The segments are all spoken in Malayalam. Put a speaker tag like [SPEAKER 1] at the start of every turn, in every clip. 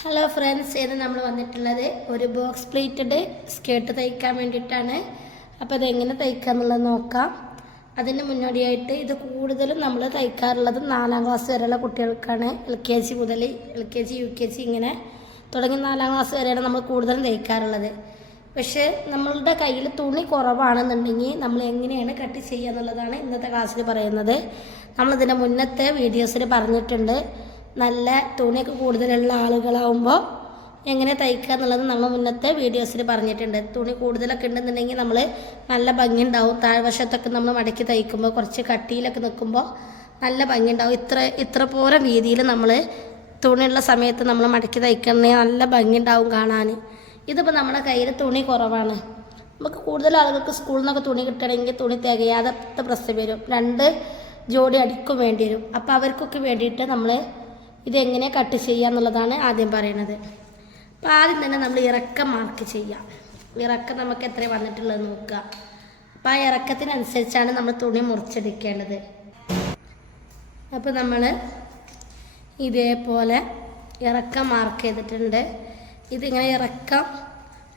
[SPEAKER 1] ഹലോ ഫ്രണ്ട്സ് ഇത് നമ്മൾ വന്നിട്ടുള്ളത് ഒരു ബോക്സ് പ്ലേറ്റഡ് സ്കേർട്ട് തയ്ക്കാൻ വേണ്ടിയിട്ടാണ്. അപ്പോൾ അതെങ്ങനെ തയ്ക്കുക എന്നുള്ളത് നോക്കാം. അതിന് മുന്നോടിയായിട്ട് ഇത് കൂടുതലും നമ്മൾ തയ്ക്കാറുള്ളത് നാലാം ക്ലാസ് വരെയുള്ള കുട്ടികൾക്കാണ്. എൽ കെ ജി മുതൽ L K G U K G ഇങ്ങനെ തുടങ്ങി നാലാം ക്ലാസ് വരെയാണ് നമ്മൾ കൂടുതലും തയ്ക്കാറുള്ളത്. പക്ഷേ നമ്മളുടെ കയ്യിൽ തുണി കുറവാണെന്നുണ്ടെങ്കിൽ നമ്മൾ എങ്ങനെയാണ് കട്ട് ചെയ്യുക എന്നുള്ളതാണ് ഇന്നത്തെ ക്ലാസ്സിൽ പറയുന്നത്. നമ്മളിതിന്റെ മുന്നത്തെ വീഡിയോസിൽ പറഞ്ഞിട്ടുണ്ട്. നല്ല തുണിയൊക്കെ കൂടുതലുള്ള ആളുകളാവുമ്പോൾ എങ്ങനെ തയ്ക്കുക എന്നുള്ളത് നമ്മൾ മുന്നത്തെ വീഡിയോസിൽ പറഞ്ഞിട്ടുണ്ട്. തുണി കൂടുതലൊക്കെ ഉണ്ടെന്നുണ്ടെങ്കിൽ നമ്മൾ നല്ല ഭംഗി ഉണ്ടാവും താഴ്വശത്തൊക്കെ നമ്മൾ മടക്കി തയ്ക്കുമ്പോൾ കുറച്ച് കട്ടിയിലൊക്കെ നിൽക്കുമ്പോൾ നല്ല ഭംഗി ഉണ്ടാവും ഇത്ര ഇത്ര പോലെ വീതിയിൽ നമ്മൾ തുണിയുള്ള സമയത്ത് നമ്മൾ മടക്കി തയ്ക്കണേ നല്ല ഭംഗി ഉണ്ടാവും കാണാൻ ഇതിപ്പോൾ നമ്മുടെ കയ്യിൽ തുണി കുറവാണ്. നമുക്ക് കൂടുതൽ ആളുകൾക്ക് സ്കൂളിൽ നിന്നൊക്കെ തുണി കിട്ടണമെങ്കിൽ തുണി തികയാതെ പ്രശ്നം വരും. രണ്ട് ജോഡി അടിക്കും വേണ്ടി വരും. അപ്പോൾ അവർക്കൊക്കെ വേണ്ടിയിട്ട് നമ്മൾ ഇതെങ്ങനെ കട്ട് ചെയ്യുക എന്നുള്ളതാണ് ആദ്യം പറയുന്നത് അപ്പോൾ ആദ്യം തന്നെ നമ്മൾ ഇറക്കം മാർക്ക് ചെയ്യാം. ഇറക്കം നമുക്ക് എത്ര വന്നിട്ടുള്ളത് നോക്കുക അപ്പോൾ ആ ഇറക്കത്തിനനുസരിച്ചാണ് നമ്മൾ തുണി മുറിച്ചെടുക്കേണ്ടത്. അപ്പോൾ നമ്മൾ ഇതേപോലെ ഇറക്കം മാർക്ക് ചെയ്തിട്ടുണ്ട്. ഇതിങ്ങനെ ഇറക്കം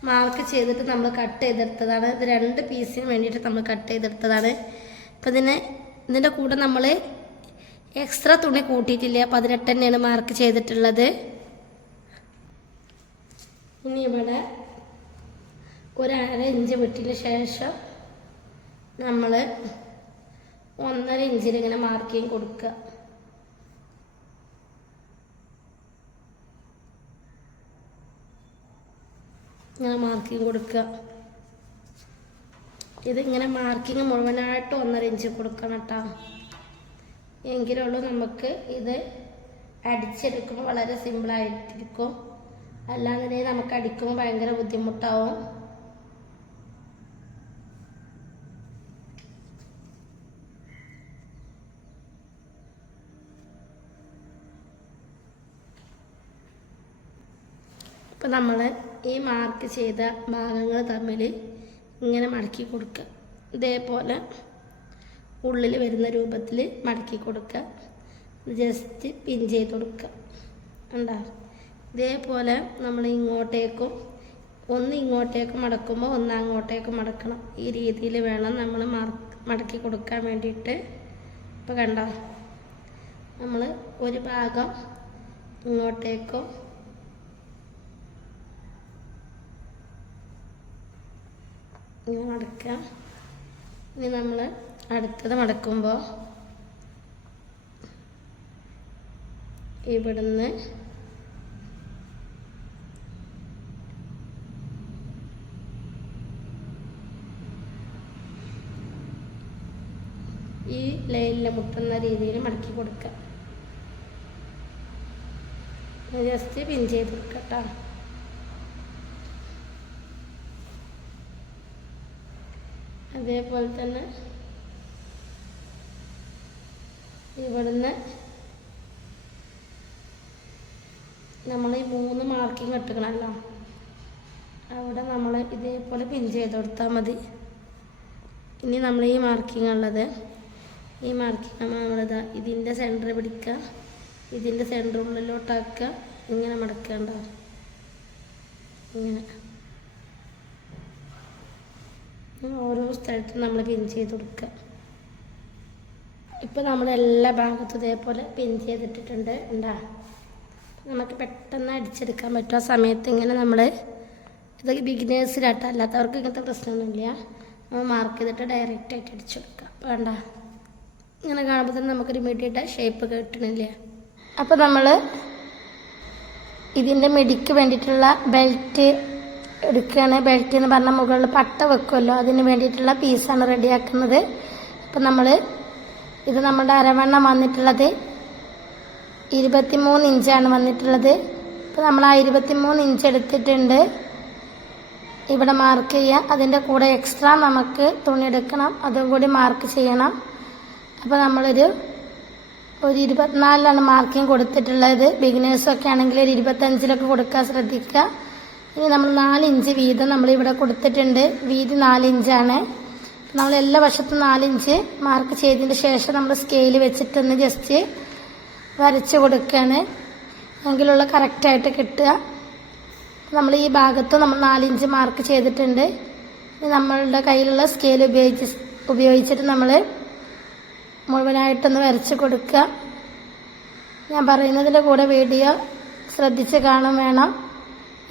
[SPEAKER 1] മാർക്ക് ചെയ്തിട്ട് നമ്മൾ കട്ട് ചെയ്തെടുത്തതാണ്. ഇത് രണ്ട് പീസിന് വേണ്ടിയിട്ട് നമ്മൾ കട്ട് ചെയ്തെടുത്തതാണ്. അപ്പോൾ ഇതിന് ഇതിന്റെ കൂടെ നമ്മൾ എക്സ്ട്രാ തുണി കൂട്ടിയിട്ടില്ല. പതിനെട്ട് തന്നെയാണ് മാർക്ക് ചെയ്തിട്ടുള്ളത്. ഇനി ഇവിടെ ഒരു അര ഇഞ്ച് വിട്ടിന് ശേഷം നമ്മൾ ഒന്നര ഇഞ്ചിൽ ഇങ്ങനെ ചെയ്യും കൊടുക്കുക. ഇങ്ങനെ മാർക്കിങ് കൊടുക്കുക. ഇതിങ്ങനെ മാർക്കിങ് മുഴുവനായിട്ട് ഒന്നര ഇഞ്ച് കൊടുക്കണം കേട്ടോ. എങ്കിലുള്ളൂ നമുക്ക് ഇത് അടിച്ചെടുക്കുമ്പോൾ വളരെ സിമ്പിളായിട്ടിരിക്കും അല്ലാന്നുണ്ടെങ്കിൽ നമുക്ക് അടിക്കുമ്പോൾ ഭയങ്കര ബുദ്ധിമുട്ടാവും. ഇപ്പം നമ്മൾ ഈ മാർക്ക് ചെയ്ത ഭാഗങ്ങൾ തമ്മിൽ ഇങ്ങനെ മടക്കി കൊടുക്കുക ഇതേപോലെ ഉള്ളിൽ വരുന്ന രൂപത്തിൽ മടക്കി കൊടുക്കുക ജസ്റ്റ് പിൻ ചെയ്ത് കൊടുക്കുക ഉണ്ടാ ഇതേപോലെ നമ്മൾ ഇങ്ങോട്ടേക്കും ഒന്ന് ഇങ്ങോട്ടേക്ക് മടക്കുമ്പോൾ ഒന്ന് അങ്ങോട്ടേക്ക് മടക്കണം. ഈ രീതിയിൽ വേണം നമ്മൾ മടക്കി കൊടുക്കാൻ വേണ്ടിയിട്ട്. ഇപ്പോൾ കണ്ട? നമ്മൾ ഒരു ഭാഗം ഇങ്ങോട്ടേക്കും ഇങ്ങനെ മടക്കുക ഇനി നമ്മൾ അടുത്തത് മടക്കുമ്പോൾ ഇവിടുന്ന് ഈ ലൈനിൽ മുട്ടുന്ന രീതിയിൽ മടക്കി കൊടുക്കുക ജസ്റ്റ് പിൻ ചെയ്ത് കൊടുക്കട്ട അതേപോലെ തന്നെ ഇവിടുന്ന് നമ്മൾ ഈ മൂന്ന് മാർക്കിംഗ് ഇട്ടുക്കണമല്ലോ അവിടെ നമ്മൾ ഇതേപോലെ പിൻ ചെയ്ത് കൊടുത്താൽ മതി. ഇനി നമ്മൾ ഈ മാർക്കിംഗ് ഉള്ളത് ഈ മാർക്കിംഗ് നമ്മളിതാ ഇതിന്റെ സെന്റർ പിടിക്കുക ഇതിന്റെ സെന്റർ ഉള്ളിലോട്ടാക്കുക ഇങ്ങനെ മടക്കേണ്ട. ഇങ്ങനെ. ഓരോ സ്ഥലത്തും നമ്മൾ പിൻ ചെയ്ത് കൊടുക്കുക. ഇപ്പോൾ നമ്മൾ എല്ലാ ഭാഗത്തും ഇതേപോലെ പിൻ ചെയ്തിട്ടിട്ടുണ്ട്. ഉണ്ടാ നമുക്ക് പെട്ടെന്ന് അടിച്ചെടുക്കാൻ പറ്റും. ആ സമയത്ത് ഇങ്ങനെ നമ്മൾ ഇതൊക്കെ ബിഗിനേഴ്സിലാട്ടോ അല്ലാത്തവർക്ക് ഇങ്ങനത്തെ പ്രശ്നമൊന്നുമില്ല. നമ്മൾ മാർക്ക് ചെയ്തിട്ട് ഡയറക്റ്റ് ആയിട്ട് അടിച്ചു കൊടുക്കുക അപ്പോൾ വേണ്ട ഇങ്ങനെ കാണുമ്പോൾ തന്നെ നമുക്കൊരു മിടിയുടെ ഷേപ്പ് കിട്ടണില്ല. അപ്പോൾ നമ്മൾ ഇതിന്റെ മിടിക്ക് വേണ്ടിയിട്ടുള്ള ബെൽറ്റ് എടുക്കുകയാണ്. ബെൽറ്റ് എന്ന് പറഞ്ഞാൽ മുകളിൽ പട്ട വെക്കുമല്ലോ അതിന് വേണ്ടിയിട്ടുള്ള പീസാണ് റെഡിയാക്കുന്നത് അപ്പം നമ്മൾ ഇത് നമ്മുടെ അരവണ്ണം വന്നിട്ടുള്ളത്. ഇരുപത്തിമൂന്ന് ഇഞ്ചാണ് വന്നിട്ടുള്ളത്. അപ്പോൾ നമ്മൾ ആ ഇരുപത്തിമൂന്ന് ഇഞ്ച് എടുത്തിട്ടുണ്ട്. ഇവിടെ മാർക്ക് ചെയ്യുക അതിന്റെ കൂടെ എക്സ്ട്രാ നമുക്ക് തുണി എടുക്കണം. അതും കൂടി മാർക്ക് ചെയ്യണം. അപ്പോൾ നമ്മളൊരു ഒരു ഇരുപത്തിനാലിലാണ് മാർക്കിംഗ് കൊടുത്തിട്ടുള്ളത്. ബിഗിനേഴ്സൊക്കെ ആണെങ്കിൽ ഒരു ഇരുപത്തഞ്ചിലൊക്കെ കൊടുക്കാൻ ശ്രദ്ധിക്കുക. ഇനി നമ്മൾ നാല് ഇഞ്ച് വീതം നമ്മളിവിടെ കൊടുത്തിട്ടുണ്ട്. വീതി നാല് ഇഞ്ചാണ്. നമ്മൾ എല്ലാ വശത്തും നാലിഞ്ച് മാർക്ക് ചെയ്തതിന് ശേഷം നമ്മൾ സ്കെയിൽ വെച്ചിട്ടൊന്ന് ജസ്റ്റ് വരച്ച് കൊടുക്കുകയാണ് എങ്കിലുള്ള കറക്റ്റായിട്ട് കിട്ടുക. നമ്മൾ ഈ ഭാഗത്ത് നമ്മൾ നാലിഞ്ച് മാർക്ക് ചെയ്തിട്ടുണ്ട്. നമ്മളുടെ കയ്യിലുള്ള സ്കെയിൽ ഉപയോഗിച്ച് ഉപയോഗിച്ചിട്ട് നമ്മൾ മുഴുവനായിട്ടൊന്ന് വരച്ച് കൊടുക്കുക. ഞാൻ പറയുന്നതിന്റെ കൂടെ വീഡിയോ ശ്രദ്ധിച്ച് കാണും വേണം.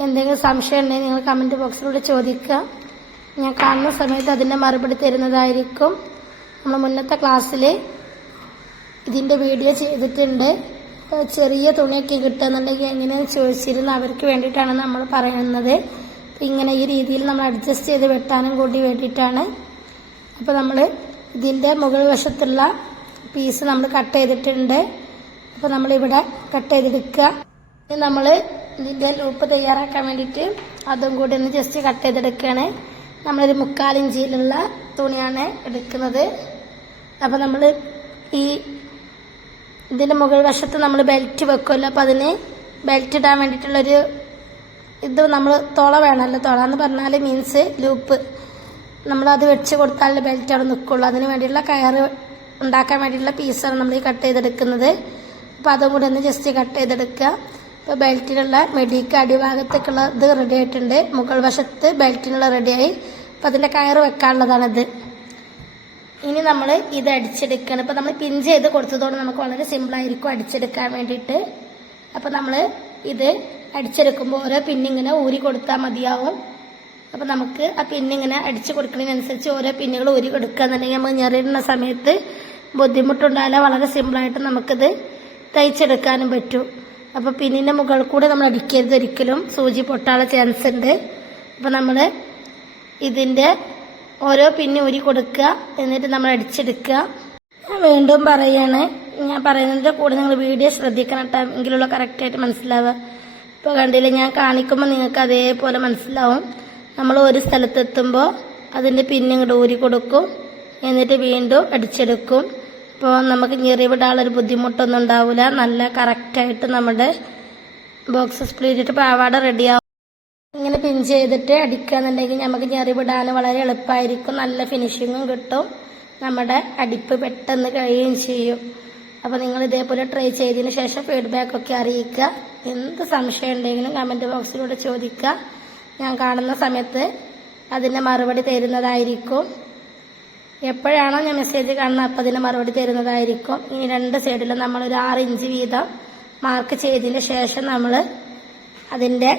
[SPEAKER 1] എന്തെങ്കിലും സംശയം ഉണ്ടെങ്കിൽ നിങ്ങൾ കമന്റ് ബോക്സിലൂടെ ചോദിക്കുക. ഞാൻ കാണുന്ന സമയത്ത് അതിന്റെ മറുപടി തരുന്നതായിരിക്കും. നമ്മൾ മുന്നത്തെ ക്ലാസ്സിൽ ഇതിന്റെ വീഡിയോ ചെയ്തിട്ടുണ്ട്. ചെറിയ തുണിയൊക്കെ കിട്ടുന്നുണ്ടെങ്കിൽ എങ്ങനെയാണെന്ന് ചോദിച്ചിരുന്നു അവർക്ക് വേണ്ടിയിട്ടാണ് നമ്മൾ പറയുന്നത്. ഇങ്ങനെ ഈ രീതിയിൽ നമ്മൾ അഡ്ജസ്റ്റ് ചെയ്ത് വെട്ടാനും കൂടി വേണ്ടിയിട്ടാണ്. അപ്പോൾ നമ്മൾ ഇതിന്റെ മുകൾ വശത്തുള്ള പീസ് നമ്മൾ കട്ട് ചെയ്തിട്ടുണ്ട്. അപ്പോൾ നമ്മളിവിടെ കട്ട് ചെയ്തെടുക്കുക. നമ്മൾ ഇതിന്റെ ലൂപ്പ് തയ്യാറാക്കാൻ വേണ്ടിയിട്ട് അതും കൂടി ഒന്ന് ജസ്റ്റ് കട്ട് ചെയ്തെടുക്കുകയാണ്. നമ്മളൊരു മുക്കാലിഞ്ചിയിലുള്ള തുണിയാണ് എടുക്കുന്നത്. അപ്പോൾ നമ്മൾ ഈ ഇതിന്റെ മുകൾ വശത്ത് നമ്മൾ ബെൽറ്റ് വെക്കുമല്ലോ അപ്പോൾ അതിന് ബെൽറ്റ് ഇടാൻ വേണ്ടിയിട്ടുള്ളൊരു ഇത് നമ്മൾ തുള വേണമല്ലോ. തുള എന്ന് പറഞ്ഞാൽ മീൻസ് ലൂപ്പ് നമ്മളത് വെച്ച് കൊടുത്താലേ ബെൽറ്റ് അവിടെ നിൽക്കുള്ളൂ. അതിന് വേണ്ടിയുള്ള കയറ് ഉണ്ടാക്കാൻ വേണ്ടിയിട്ടുള്ള പീസാണ് നമ്മൾ ഈ കട്ട് ചെയ്തെടുക്കുന്നത്. അപ്പോൾ അതും കൂടെ ഒന്ന് ജസ്റ്റ് കട്ട് ചെയ്തെടുക്കുക. ഇപ്പോൾ ബെൽറ്റിനുള്ള മെഡിക്ക് അടിഭാഗത്തേക്കുള്ള ഇത് റെഡി ആയിട്ടുണ്ട്. മുകൾ വശത്ത് ബെൽറ്റിനുള്ള റെഡിയായി അപ്പോൾ അതിന്റെ കയറ് വെക്കാനുള്ളതാണിത്. ഇനി നമ്മൾ ഇത് അടിച്ചെടുക്കണം. ഇപ്പം നമ്മൾ പിഞ്ച് ചെയ്ത് കൊടുത്തതുകൊണ്ട് നമുക്ക് വളരെ സിമ്പിളായിരിക്കും അടിച്ചെടുക്കാൻ വേണ്ടിയിട്ട്. അപ്പം നമ്മൾ ഇത് അടിച്ചെടുക്കുമ്പോൾ ഓരോ പിന്നിങ്ങനെ ഊരി കൊടുത്താൽ മതിയാവും. അപ്പം നമുക്ക് ആ പിന്നിങ്ങനെ അടിച്ചു കൊടുക്കുന്നതിനനുസരിച്ച് ഓരോ പിന്നുകൾ ഊരി കൊടുക്കുക എന്നുണ്ടെങ്കിൽ നമ്മൾ ഞെറിയുന്ന സമയത്ത് ബുദ്ധിമുട്ടുണ്ടായാലും വളരെ സിമ്പിളായിട്ട് നമുക്കിത് തയ്ച്ചെടുക്കാനും പറ്റും. അപ്പോൾ പിന്നിന്റെ മുകളിൽ കൂടെ നമ്മൾ അടിക്കരുത് ഒരിക്കലും. സൂചി പൊട്ടാനുള്ള ചാൻസ് ഉണ്ട്. അപ്പോൾ നമ്മൾ ഇതിന്റെ ഓരോ പിന്ന് ഊരി കൊടുക്കുക. എന്നിട്ട് നമ്മൾ അടിച്ചെടുക്കുക. വീണ്ടും പറയാണ്. ഞാൻ പറയുന്നതിന്റെ കൂടെ നിങ്ങൾ വീഡിയോ ശ്രദ്ധിക്കണം കേട്ടോ. എങ്കിലുള്ള കറക്റ്റായിട്ട് മനസ്സിലാവുക. ഇപ്പോൾ കണ്ടില്ലേ ഞാൻ കാണിക്കുമ്പോൾ നിങ്ങൾക്ക് അതേപോലെ മനസ്സിലാവും. നമ്മൾ ഒരു സ്ഥലത്തെത്തുമ്പോൾ അതിന്റെ പിന്നെ ഇങ്ങോട്ട് ഊരി കൊടുക്കും. എന്നിട്ട് വീണ്ടും അടിച്ചെടുക്കും. അപ്പോൾ നമുക്ക് ഞെറിവിടാനുള്ളൊരു ബുദ്ധിമുട്ടൊന്നും ഉണ്ടാവില്ല നല്ല കറക്റ്റായിട്ട് നമ്മുടെ ബോക്സ് സ്പ്ലീറ്റിട്ട് പാവാട റെഡിയാവും ഇങ്ങനെ പിൻ ചെയ്തിട്ട് അടിക്കുകയെന്നുണ്ടെങ്കിൽ നമുക്ക് ഞെറിവിടാൻ വളരെ എളുപ്പമായിരിക്കും. നല്ല ഫിനിഷിങ്ങും കിട്ടും. നമ്മുടെ അടിപ്പ് പെട്ടെന്ന് കഴിയുകയും ചെയ്യും. അപ്പോൾ നിങ്ങൾ ഇതേപോലെ ട്രൈ ചെയ്തതിന് ശേഷം ഫീഡ്ബാക്ക് ഒക്കെ അറിയിക്കുക. എന്ത് സംശയം ഉണ്ടെങ്കിലും കമന്റ് ബോക്സിലൂടെ ചോദിക്കുക. ഞാൻ കാണുന്ന സമയത്ത് അതിന്റെ മറുപടി തരുന്നതായിരിക്കും. എപ്പോഴാണോ ഞാൻ മെസ്സേജ് കാണുന്നത് അപ്പം അതിന് മറുപടി തരുന്നതായിരിക്കും. ഈ രണ്ട് സൈഡിലും നമ്മൾ ഒരു ആറ് ഇഞ്ച് വീതം മാർക്ക് ചെയ്തതിന് ശേഷം നമ്മൾ അതിന്റെ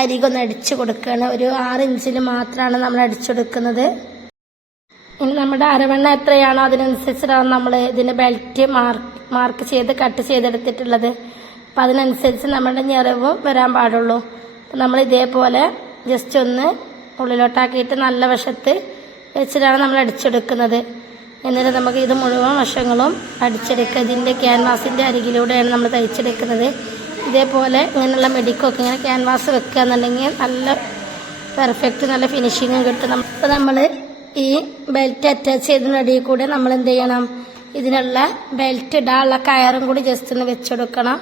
[SPEAKER 1] അരികൊന്ന് അടിച്ചു കൊടുക്കുകയാണ്. ഒരു ആറ് ഇഞ്ചിൽ മാത്രമാണ് നമ്മൾ അടിച്ചെടുക്കുന്നത് ഇനി നമ്മുടെ അരവണ്ണ എത്രയാണോ അതിനനുസരിച്ചിട്ടാണ് നമ്മൾ ഇതിന്റെ ബെൽറ്റ് മാർക്ക് മാർക്ക് ചെയ്ത് കട്ട് ചെയ്തെടുത്തിട്ടുള്ളത്. അപ്പം അതിനനുസരിച്ച് നമ്മുടെ ഞെറിവും വരാൻ പാടുള്ളൂ. നമ്മൾ ഇതേപോലെ ജസ്റ്റ് ഒന്ന് ഉള്ളിലോട്ടാക്കിയിട്ട് നല്ല വശത്ത് വെച്ചിട്ടാണ് നമ്മൾ അടിച്ചെടുക്കുന്നത്. എന്നിട്ട് നമുക്ക് ഇത് മുഴുവൻ വശങ്ങളും അടിച്ചെടുക്കുക. ഇതിന്റെ ക്യാൻവാസിന്റെ അരികിലൂടെയാണ് നമ്മൾ തയ്ച്ചെടുക്കുന്നത്. ഇതേപോലെ ഇങ്ങനെയുള്ള മെഡിക്കൊക്കെ ഇങ്ങനെ ക്യാൻവാസ് വെക്കുക എന്നുണ്ടെങ്കിൽ നല്ല പെർഫെക്റ്റ് നല്ല ഫിനിഷിങ്ങും കിട്ടും. അപ്പോൾ നമ്മൾ ഈ ബെൽറ്റ് അറ്റാച്ച് ചെയ്തതിന്റെ കൂടെ നമ്മൾ എന്ത് ചെയ്യണം? ഇതിനുള്ള ബെൽറ്റ് ഇടാനുള്ള കയറും കൂടി ജസ്റ്റ് ഒന്ന് വെച്ചെടുക്കണം.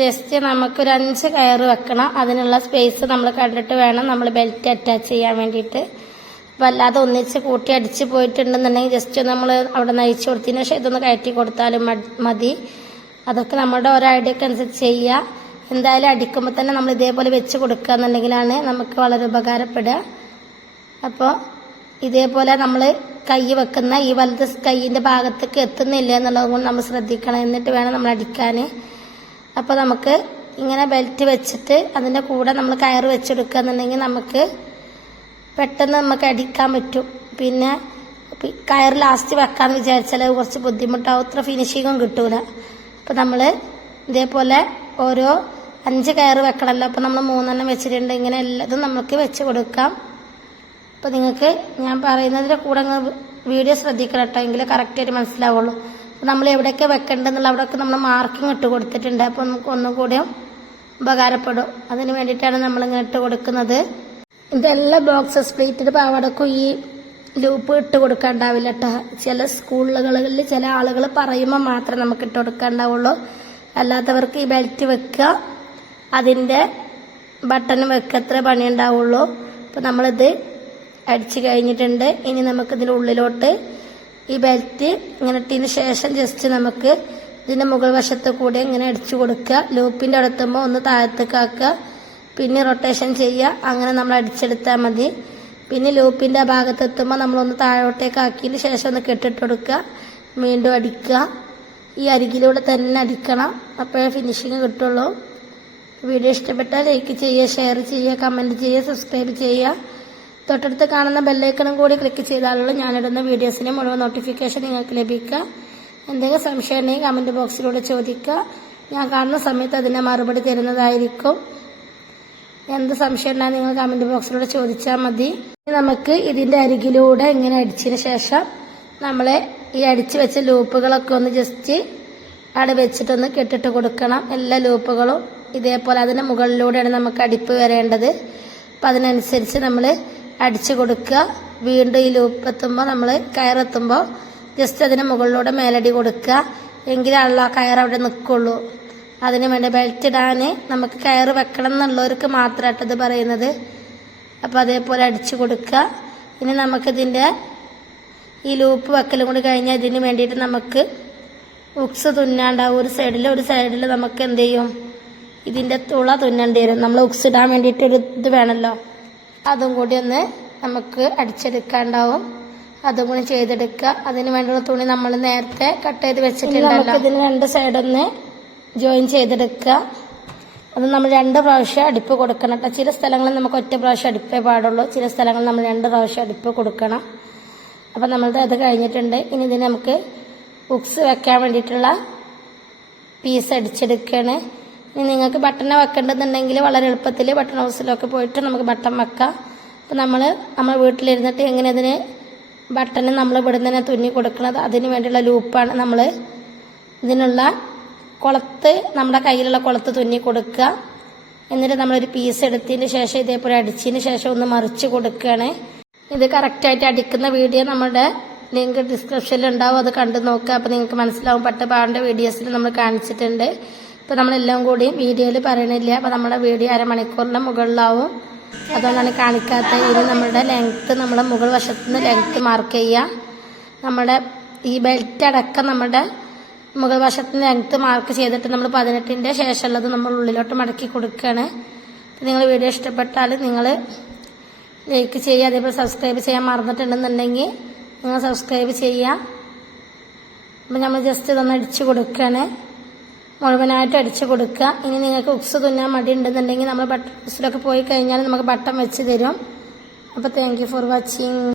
[SPEAKER 1] ജസ്റ്റ് നമുക്കൊരു അഞ്ച് കയറ് വെക്കണം. അതിനുള്ള സ്പേസ് നമ്മൾ കണ്ടിട്ട് വേണം നമ്മൾ ബെൽറ്റ് അറ്റാച്ച് ചെയ്യാൻ വേണ്ടിയിട്ട്. അല്ലാതെ ഒന്നിച്ച് കൂട്ടി അടിച്ച് പോയിട്ടുണ്ടെന്നുണ്ടെങ്കിൽ ജസ്റ്റ് നമ്മൾ അവിടെ നയിച്ചു കൊടുത്തതിന് ശേഷം ഇതൊന്ന് കയറ്റി കൊടുത്താലും മതി. അതൊക്കെ നമ്മുടെ ഓരോ ഐഡിയക്ക് അനുസരിച്ച് ചെയ്യുക എന്തായാലും അടിക്കുമ്പോൾ തന്നെ നമ്മൾ ഇതേപോലെ വെച്ച് കൊടുക്കുക എന്നുണ്ടെങ്കിലാണ് നമുക്ക് വളരെ ഉപകാരപ്പെടുക. അപ്പോൾ ഇതേപോലെ നമ്മൾ കൈ വെക്കുന്ന ഈ വലത് കൈയിന്റെ ഭാഗത്തേക്ക് എത്തുന്നില്ല എന്നുള്ളത് കൊണ്ട് നമ്മൾ ശ്രദ്ധിക്കണം. എന്നിട്ട് വേണം നമ്മൾ അടിക്കാൻ അപ്പോൾ നമുക്ക് ഇങ്ങനെ ബെൽറ്റ് വെച്ചിട്ട് അതിന്റെ കൂടെ നമ്മൾ കയറ് വെച്ചെടുക്കുക എന്നുണ്ടെങ്കിൽ നമുക്ക് പെട്ടെന്ന് നമുക്ക് അടിക്കാൻ പറ്റും. പിന്നെ കയർ ലാസ്റ്റ് വെക്കാന്ന് വിചാരിച്ചാൽ കുറച്ച് ബുദ്ധിമുട്ടാവും. അത്ര ഫിനിഷിങ്ങും കിട്ടൂല. അപ്പം നമ്മൾ ഇതേപോലെ ഓരോ അഞ്ച് കയർ വെക്കണമല്ലോ അപ്പം നമ്മൾ മൂന്നെണ്ണം വെച്ചിട്ടുണ്ട്. ഇങ്ങനെ എല്ലാതും നമുക്ക് വെച്ച് കൊടുക്കാം. അപ്പം നിങ്ങൾക്ക് ഞാൻ പറയുന്നതിന്റെ കൂടെ വീഡിയോ ശ്രദ്ധിക്കണം കേട്ടോ എങ്കിൽ കറക്റ്റായിട്ട് മനസ്സിലാവുള്ളൂ. അപ്പം നമ്മൾ എവിടെയൊക്കെ വെക്കേണ്ടതെന്നുള്ള അവിടെയൊക്കെ നമ്മൾ മാർക്കിംഗ് ഇട്ട് കൊടുത്തിട്ടുണ്ട്. അപ്പോൾ നമുക്ക് ഒന്നും കൂടെയും ഉപകാരപ്പെടും. അതിന് വേണ്ടിയിട്ടാണ് നമ്മളിങ്ങനെ ഇട്ട് കൊടുക്കുന്നത്. ഇതെല്ലാം ബോക്സസ് സ്പ്ലീറ്റഡ് പാവാടക്കും ഈ ലൂപ്പ് ഇട്ട് കൊടുക്കാണ്ടാവില്ല കേട്ടോ ചില സ്കൂളുകളിൽ ചില ആളുകൾ പറയുമ്പോൾ മാത്രമേ നമുക്ക് ഇട്ട് കൊടുക്കാണ്ടാവുള്ളൂ. അല്ലാത്തവർക്ക് ഈ ബെൽറ്റ് വെക്കുക അതിന്റെ ബട്ടൺ വെക്കുക അത്ര പണി ഉണ്ടാവുള്ളൂ അപ്പോൾ നമ്മളിത് അടിച്ചു കഴിഞ്ഞിട്ടുണ്ട്. ഇനി നമുക്ക് ഇതിന്റെ ഉള്ളിലോട്ട് ഈ ബെൽറ്റ് ഇങ്ങനെ ഇട്ടതിന് ശേഷം ജസ്റ്റ് നമുക്ക് ഇതിന്റെ മുകൾ വശത്ത് കൂടെ ഇങ്ങനെ അടിച്ചു കൊടുക്കുക. ലൂപ്പിന്റെ അടുത്തുമ്പോൾ ഒന്ന് താഴത്തേക്ക് ആക്കുക. പിന്നെ റൊട്ടേഷൻ ചെയ്യുക. അങ്ങനെ നമ്മൾ അടിച്ചെടുത്താൽ മതി. പിന്നെ ലൂപ്പിന്റെ ഭാഗത്ത് ഭാഗത്തെത്തുമ്പോൾ നമ്മളൊന്ന് താഴോട്ടേക്ക് ആക്കിയതിന് ശേഷം ഒന്ന് കെട്ടിട്ട് കൊടുക്കുക വീണ്ടും അടിക്കുക. ഈ അരികിലൂടെ തന്നെ അടിക്കണം. അപ്പോഴേ ഫിനിഷിങ് കിട്ടുള്ളൂ. വീഡിയോ ഇഷ്ടപ്പെട്ടാൽ ലൈക്ക് ചെയ്യുക ഷെയർ ചെയ്യുക കമന്റ് ചെയ്യുക സബ്സ്ക്രൈബ് ചെയ്യുക. തൊട്ടടുത്ത് കാണുന്ന ബെല്ലൈക്കണും കൂടി ക്ലിക്ക് ചെയ്താലുള്ള ഞാനിടുന്ന വീഡിയോസിന് മുഴുവൻ നോട്ടിഫിക്കേഷൻ നിങ്ങൾക്ക് ലഭിക്കുക. എന്തെങ്കിലും സംശയം ഉണ്ടെങ്കിൽ കമന്റ് ബോക്സിലൂടെ ചോദിക്കുക. ഞാൻ കാണുന്ന സമയത്ത് അതിനെ മറുപടി തരുന്നതായിരിക്കും. എന്ത് സംശയം ഉണ്ടെങ്കിൽ നിങ്ങൾ കമന്റ് ബോക്സിലൂടെ ചോദിച്ചാൽ മതി. നമുക്ക് ഇതിന്റെ അരികിലൂടെ ഇങ്ങനെ അടിച്ചതിന് ശേഷം നമ്മൾ ഈ അടിച്ചു വെച്ച ലൂപ്പുകളൊക്കെ ഒന്ന് ജസ്റ്റ് അവിടെ വെച്ചിട്ടൊന്ന് കെട്ടിട്ട് കൊടുക്കണം. എല്ലാ ലൂപ്പുകളും ഇതേപോലെ അതിന് മുകളിലൂടെയാണ് നമുക്ക് അടിപ്പ് വരേണ്ടത്. അപ്പം അതിനനുസരിച്ച് നമ്മൾ അടിച്ചു കൊടുക്കുക. വീണ്ടും ഈ ലൂപ്പ് എത്തുമ്പോൾ നമ്മൾ കയറെത്തുമ്പോൾ ജസ്റ്റ് അതിന് മുകളിലൂടെ മേലടി കൊടുക്കുക. എങ്കിലാണല്ലോ ആ കയർ അവിടെ നിൽക്കുള്ളൂ അതിന് വേണ്ടി ബെൽറ്റ് ഇടാൻ നമുക്ക് കയറ് വെക്കണം എന്നുള്ളവർക്ക് മാത്രമായിട്ട് ഇത് പറയുന്നത്. അപ്പോൾ അതേപോലെ അടിച്ചു കൊടുക്കുക. ഇനി നമുക്കിതിന്റെ ഈ ലൂപ്പ് വെക്കലും കൂടി കഴിഞ്ഞാൽ ഇതിന് വേണ്ടിയിട്ട് നമുക്ക് ഉക്സ് തുന്നാണ്ടാവും ഒരു സൈഡിൽ ഒരു സൈഡിൽ നമുക്ക് എന്ത് ചെയ്യും? ഇതിന്റെ തുള തുന്നേണ്ടി വരും. നമ്മൾ ഉക്സ് ഇടാൻ വേണ്ടിയിട്ട് ഒരു ഇത് വേണമല്ലോ അതും കൂടി ഒന്ന് നമുക്ക് അടിച്ചെടുക്കാണ്ടാവും. അതും കൂടി ചെയ്തെടുക്കുക. അതിന് വേണ്ടിയുള്ള തുണി നമ്മൾ നേരത്തെ കട്ട് ചെയ്ത് വെച്ചിട്ടുണ്ടല്ലോ. ഇതിന് രണ്ട് സൈഡൊന്ന് ജോയിൻ ചെയ്തെടുക്കുക. അത് നമ്മൾ രണ്ട് പ്രാവശ്യം അടുപ്പ് കൊടുക്കണം. കേട്ടോ ചില സ്ഥലങ്ങളിൽ നമുക്ക് ഒറ്റ പ്രാവശ്യം അടുപ്പേ പാടുള്ളൂ. ചില സ്ഥലങ്ങളിൽ നമ്മൾ രണ്ട് പ്രാവശ്യം അടുപ്പ് കൊടുക്കണം. അപ്പം നമ്മളത് അത് കഴിഞ്ഞിട്ടുണ്ട്. ഇനി ഇതിന് നമുക്ക് ഉക്സ് വെക്കാൻ വേണ്ടിയിട്ടുള്ള പീസ് അടിച്ചെടുക്കുകയാണ്. ഇനി നിങ്ങൾക്ക് ബട്ടൺ വെക്കേണ്ടതുണ്ടെങ്കിൽ വളരെ എളുപ്പത്തിൽ ബട്ടൺ ഹൗസിലൊക്കെ പോയിട്ട് നമുക്ക് ബട്ടൺ വെക്കാം. അപ്പം നമ്മൾ നമ്മൾ വീട്ടിലിരുന്നിട്ട് എങ്ങനെ അതിന് ബട്ടണ് നമ്മൾ ഇവിടുന്ന് തന്നെ തുന്നി കൊടുക്കുന്നത് അതിന് വേണ്ടിയുള്ള ലൂപ്പാണ് നമ്മൾ ഇതിനുള്ള കുളത്ത് നമ്മുടെ കയ്യിലുള്ള കുളത്ത് തുന്നി കൊടുക്കുക. എന്നിട്ട് നമ്മളൊരു പീസ് എടുത്തതിന് ശേഷം ഇതേപോലെ അടിച്ചതിന് ശേഷം ഒന്ന് മറിച്ച് കൊടുക്കുകയാണ്. ഇത് കറക്റ്റായിട്ട് അടിക്കുന്ന വീഡിയോ നമ്മുടെ ലിങ്ക് ഡിസ്ക്രിപ്ഷനിൽ ഉണ്ടാവും. അത് കണ്ടു നോക്കുക. അപ്പോൾ നിങ്ങൾക്ക് മനസ്സിലാവും. പട്ടുപാടിന്റെ വീഡിയോസിൽ നമ്മൾ കാണിച്ചിട്ടുണ്ട്. ഇപ്പോൾ നമ്മളെല്ലാം കൂടി വീഡിയോയിൽ പറയണില്ല. അപ്പോൾ നമ്മുടെ വീഡിയോ അരമണിക്കൂറിന്റെ മുകളിലാവും. അതുകൊണ്ടാണ് കാണിക്കാത്തത് ഇനി നമ്മുടെ ലെങ്ത്ത് നമ്മുടെ മുകൾ വശത്ത് നിന്ന് ലെങ്ത്ത് മാർക്ക് ചെയ്യുക. നമ്മുടെ ഈ ബെൽറ്റ് അടക്കം നമ്മുടെ മുകൾ വശത്ത് ലെങ്ത്ത് മാർക്ക് ചെയ്തിട്ട് നമ്മൾ പതിനെട്ടിന്റെ ശേഷമുള്ളത് നമ്മൾ ഉള്ളിലോട്ട് മടക്കി കൊടുക്കുകയാണ്. നിങ്ങൾ വീഡിയോ ഇഷ്ടപ്പെട്ടാൽ നിങ്ങൾ ലൈക്ക് ചെയ്യുക അതേപോലെ സബ്സ്ക്രൈബ് ചെയ്യാൻ മറന്നിട്ടുണ്ടെന്നുണ്ടെങ്കിൽ നിങ്ങൾ സബ്സ്ക്രൈബ് ചെയ്യുക. അപ്പം നമ്മൾ ജസ്റ്റ് ഇതൊന്ന് അടിച്ച് കൊടുക്കുകയാണ്. മുഴുവനായിട്ട് അടിച്ച് കൊടുക്കുക. ഇനി നിങ്ങൾക്ക് ഉക്സ് തുന്നാൻ മടി ഉണ്ടെന്നുണ്ടെങ്കിൽ നമ്മൾ ബട്ടൺ ഉക്സിലൊക്കെ പോയി കഴിഞ്ഞാൽ നമുക്ക് ബട്ടൺ വെച്ച് തരും. അപ്പോൾ താങ്ക് ഫോർ വാച്ചിങ്